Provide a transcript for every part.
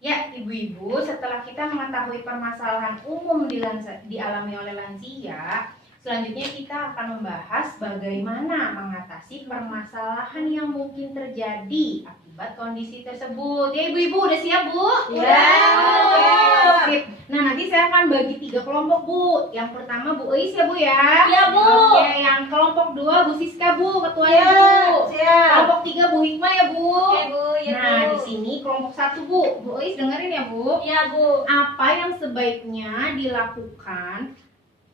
Ya, ibu-ibu, setelah kita mengetahui permasalahan umum dialami oleh lansia, selanjutnya kita akan membahas bagaimana mengatasi permasalahan yang mungkin terjadi akibat kondisi tersebut. Ya, ibu-ibu udah siap, Bu? Ya. Sip. Nah, nanti saya akan bagi 3 kelompok, Bu. Yang pertama Bu Eis ya, Bu ya? Iya, Bu. Oke, yang kelompok 2 Bu Siska, Bu, ketuanya, Bu. Siap. Kelompok 3 Bu Hikmah ya, Bu. Oke, Bu. Ya, Nah, Bu. di sini kelompok 1, Bu. Bu Eis dengerin ya, Bu. Iya, Bu. Apa yang sebaiknya dilakukan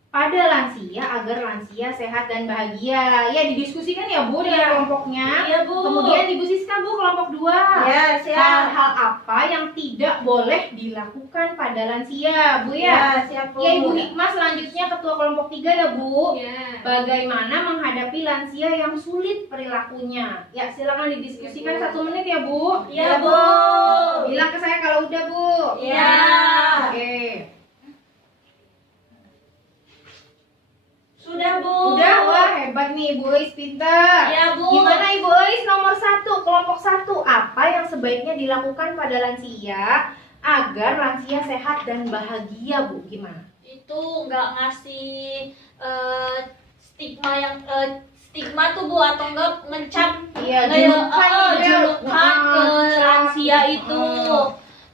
pada lansia agar lansia sehat dan bahagia? Ya, didiskusikan ya, Bu, dengan Iya. kelompoknya. Iya, Bu. Kemudian Ibu Siska, Bu, kelompok 2. Ya, siap. Hal-hal apa yang tidak boleh dilakukan pada lansia, Bu ya? Ya, siap, Bu. Ya, Ibu Hikmah selanjutnya ketua kelompok 3 ya, Bu. Ya. Bagaimana menghadapi lansia yang sulit perilakunya? Ya, silakan didiskusikan Ya, Bu. 1 menit ya, Bu. Iya, Bu. Bilang ke saya kalau udah, Bu. Iya. Oke. Sudah, Bu. Udah, wah hebat nih Ibu Eis, pintar. Iya, Bu. Gimana Ibu Eis nomor 1, kelompok 1? Apa yang sebaiknya dilakukan pada lansia agar lansia sehat dan bahagia, Bu? Gimana? Itu nggak ngasih stigma tuh, Bu, atau enggak ngecap Iya, julukan ke lansia itu.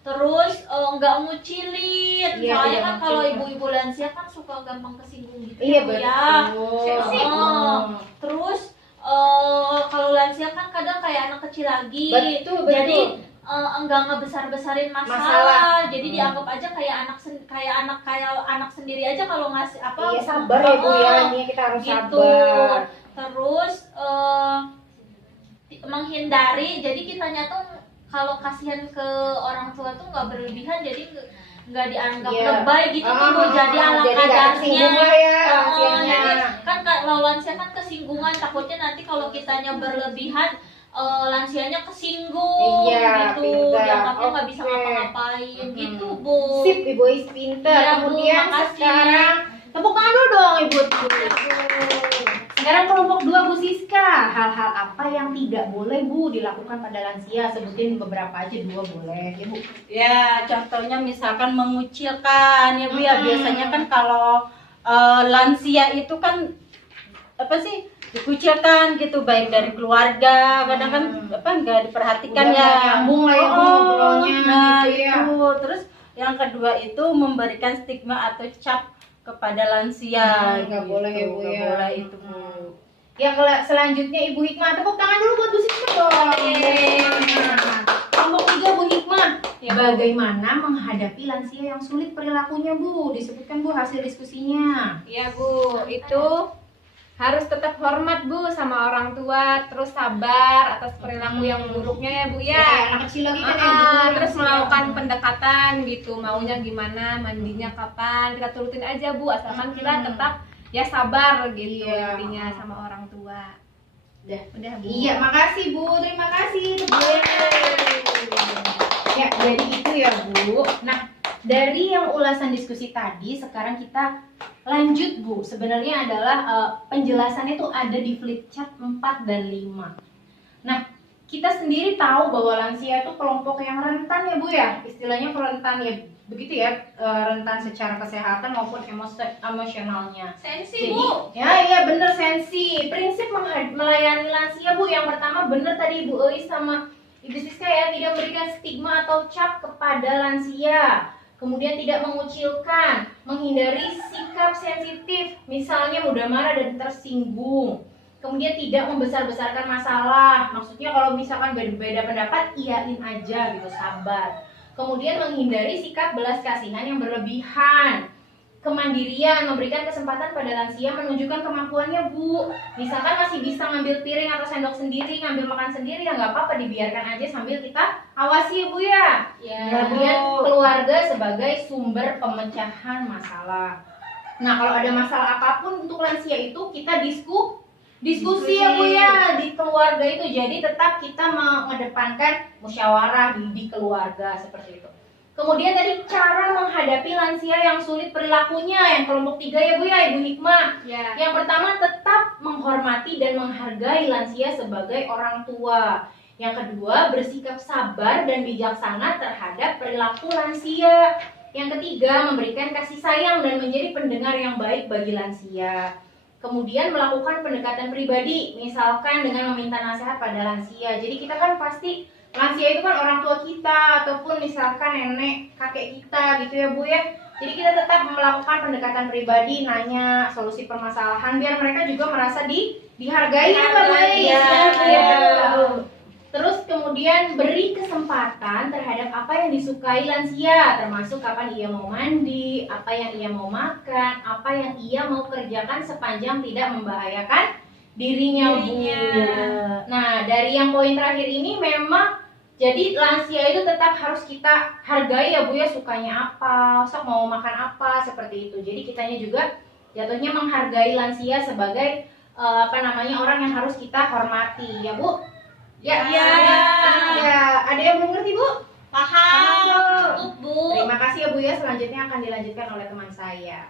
Terus nggak ngucilin. Iya, Soalnya iya, kan kalau ngucilin. ibu-ibu lansia kan suka gampang kesinggung gitu Iya, Bu, betul. ya. Sensi. Terus kalau lansia kan kadang kayak anak kecil lagi. Betul. Jadi enggak ngebesar-besarin masalah. Jadi dianggap aja kayak anak sendiri aja kalau ngasih apa. Iya, sabar ya Bu ya. Ini kita harus gitu. sabar. Terus menghindari, jadi kitanya tuh kalau kasihan ke orang tua tuh nggak berlebihan, jadi nggak dianggap Iya. lebay gitu tuh Bu. Jadi ala jadi nggak kadarnya. tersinggung lah ya lansianya. Jadi kan kalau lansia kan kesinggungan, takutnya nanti kalau kitanya berlebihan lansianya kesinggung Iya, gitu, pintar. dianggapnya nggak bisa Oke. ngapa-ngapain gitu Bu. Sip, Ibu Eis pintar. Iya, Bu, Kemudian makasih. sekarang tepuk tangan dulu dong Ibu. Sekarang kelompok 2 Bu Siska. Hal-hal apa yang tidak boleh Bu dilakukan pada lansia? Sebutin beberapa aja, 2 boleh ya Bu. Ya, contohnya misalkan mengucilkan ya Bu ya. Biasanya kan kalau lansia itu kan apa sih dikucilkan gitu, baik dari keluarga, kadang kan apa nggak diperhatikan Udah ya. nggak nyambung lah ya Bu ngobrolnya Nah, gitu ya. itu. Terus yang kedua itu memberikan stigma atau cap kepada lansia. Nggak boleh ya, Bu, Nggak ya. boleh itu Bu. Ya, selanjutnya Ibu Hikmah. Tepuk tangan dulu buat Bu Siska dong. Nah, kelompok 3 Bu Hikmah. Ya, Bu. Bagaimana menghadapi lansia yang sulit perilakunya Bu? Disebutkan Bu hasil diskusinya. Iya Bu, itu harus tetap hormat Bu sama orang tua, terus sabar atas perilaku yang buruknya ya Bu Ya, ya. kayak anak kecil lagi kan ya Bu. Terus melakukan pendekatan gitu, maunya gimana, mandinya kapan, kita turutin aja Bu, asalkan kita tetap ya sabar gitu Iya. intinya sama orang tua. Udah Bu. Iya, makasih Bu. Terima kasih. Ya, jadi itu ya Bu. Nah, dari yang ulasan diskusi tadi, sekarang kita lanjut Bu. Sebenarnya adalah penjelasannya itu ada di flip chart 4 dan 5. Nah, kita sendiri tahu bahwa lansia itu kelompok yang rentan ya Bu ya. Istilahnya rentan ya, begitu ya, rentan secara kesehatan maupun emosionalnya. Sensi Jadi, Bu. iya bener sensi. Prinsip melayani lansia Bu, yang pertama bener tadi Bu Eis sama Ibu Siska ya, tidak memberikan stigma atau cap kepada lansia. Kemudian tidak mengucilkan, menghindari sikap sensitif, misalnya mudah marah dan tersinggung. Kemudian tidak membesar-besarkan masalah. Maksudnya kalau misalkan berbeda pendapat, iyain aja gitu, sabar. Kemudian menghindari sikap belas kasihan yang berlebihan. Kemandirian, memberikan kesempatan pada lansia menunjukkan kemampuannya Bu. Misalkan masih bisa ngambil piring atau sendok sendiri, ngambil makan sendiri, ya nggak apa-apa, dibiarkan aja sambil kita awasi ya Bu ya. Ya. Kemudian keluarga sebagai sumber pemecahan masalah. Nah, kalau ada masalah apapun untuk lansia itu kita diskusi ya Bu ya di keluarga itu. Jadi tetap kita mengedepankan musyawarah di keluarga seperti itu. Kemudian tadi cara menghadapi lansia yang sulit perilakunya, yang kelompok 3 ya Bu ya, Ibu Hikmah. Ya. Yang pertama, tetap menghormati dan menghargai lansia sebagai orang tua. Yang kedua, bersikap sabar dan bijaksana terhadap perilaku lansia. Yang ketiga, memberikan kasih sayang dan menjadi pendengar yang baik bagi lansia. Kemudian melakukan pendekatan pribadi, misalkan dengan meminta nasihat pada lansia. Jadi kita kan pasti, lansia itu kan orang tua kita, ataupun misalkan nenek, kakek kita gitu ya Bu ya. Jadi kita tetap melakukan pendekatan pribadi, nanya solusi permasalahan, biar mereka juga merasa dihargai ya Pak Bu ya. Gitu. Terus kemudian beri kesempatan terhadap apa yang disukai lansia, termasuk kapan ia mau mandi, apa yang ia mau makan, apa yang ia mau kerjakan sepanjang tidak membahayakan dirinya, Bu. Nah, dari yang poin terakhir ini memang jadi lansia itu tetap harus kita hargai ya Bu ya, sukanya apa, sok mau makan apa, seperti itu. Jadi kitanya juga jatuhnya menghargai lansia sebagai orang yang harus kita hormati ya Bu. Ya, ada yang belum ngerti Bu? Paham, cukup Bu. Terima kasih ya Bu ya, selanjutnya akan dilanjutkan oleh teman saya.